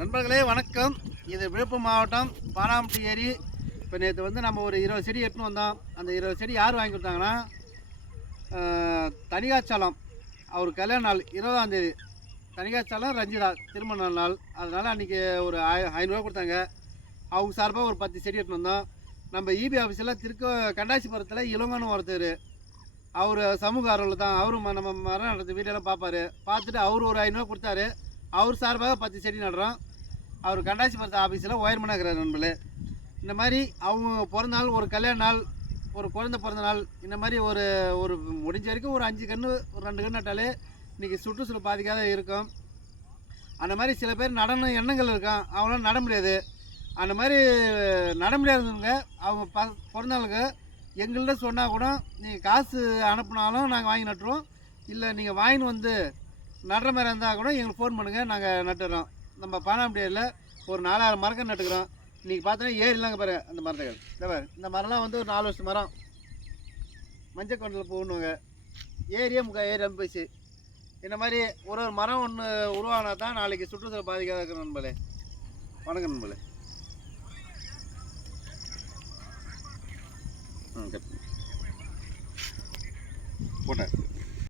நண்பர்களே வணக்கம். இது விழுப்புரம் மாவட்டம் பானாம்பட்டி ஏரி. இப்போ நேற்று வந்து நம்ம ஒரு 20 செடி எடுத்துன்னு வந்தோம். அந்த 20 செடி யார் வாங்கி கொடுத்தாங்கன்னா தனிகாச்சலம், அவர் கல்யாண நாள் 20ஆம் தேதி. தனிகாச்சலம் ரஞ்சிதா திருமண நாள். அதனால் அன்றைக்கி ஒரு 500 கொடுத்தாங்க. அவங்க சார்பாக ஒரு 10 செடி எடுத்துன்னு வந்தோம். நம்ம இபி ஆஃபீஸில் கண்டாசிபுரத்தில் இளங்கன்னு ஒருத்தர், அவர் சமூக ஆர்வலர் தான். அவரும் நம்ம மரம் நடுறது வீடியோலாம் பார்ப்பார். பார்த்துட்டு அவர் ஒரு 500 கொடுத்தாரு. அவர் சார்பாக 10 செடி நடுறோம். அவர் கண்டாசிபுரத்து ஆஃபீஸில் ஒயர்மனாக இருக்கிறார் நண்பர்களே. இந்த மாதிரி அவங்க பிறந்த நாள், ஒரு கல்யாண நாள், ஒரு குழந்தை பிறந்த நாள், இந்த மாதிரி ஒரு ஒரு முடிஞ்ச வரைக்கும் ஒரு 5 கன்று, ஒரு 2 கன்று நட்டாலே இன்றைக்கி சுற்றுச்சூழல் பாதிக்காத இருக்கும். அந்த மாதிரி சில பேர் நடன எண்ணங்கள் இருக்கும், அவங்களால நட முடியாது. அந்த மாதிரி நட முடியாதவங்க அவங்க பிறந்த நாளுக்கு எங்கள்கிட்ட சொன்னால் கூட நீங்கள் காசு அனுப்புனாலும் நாங்கள் வாங்கி நட்டுருவோம். இல்லை நீங்கள் வாங்கின்னு வந்து நடுற மாதிரி இருந்தால் கூட எங்களுக்கு ஃபோன் பண்ணுங்கள், நாங்கள் நட்டுறோம். நம்ம பானாம்பட்டியில் ஒரு 4000 மரங்கள் நட்டுக்கிறோம். இன்றைக்கி பார்த்தோன்னா ஏரிலாங்க பாரு. அந்த மரங்கள் இந்த மரம்லாம் வந்து ஒரு 4 வருஷம் மரம். மஞ்சள் கொண்டில் போகணுங்க. ஏரியே ஏரி போயிடுச்சு. இந்த மாதிரி ஒரு மரம் ஒன்று உருவானா தான் நாளைக்கு சுற்றுச்சூழல் பாதிக்காத இருக்கிற நண்பர்களே. வணக்கம் நண்பர்களே. போட்டேன்.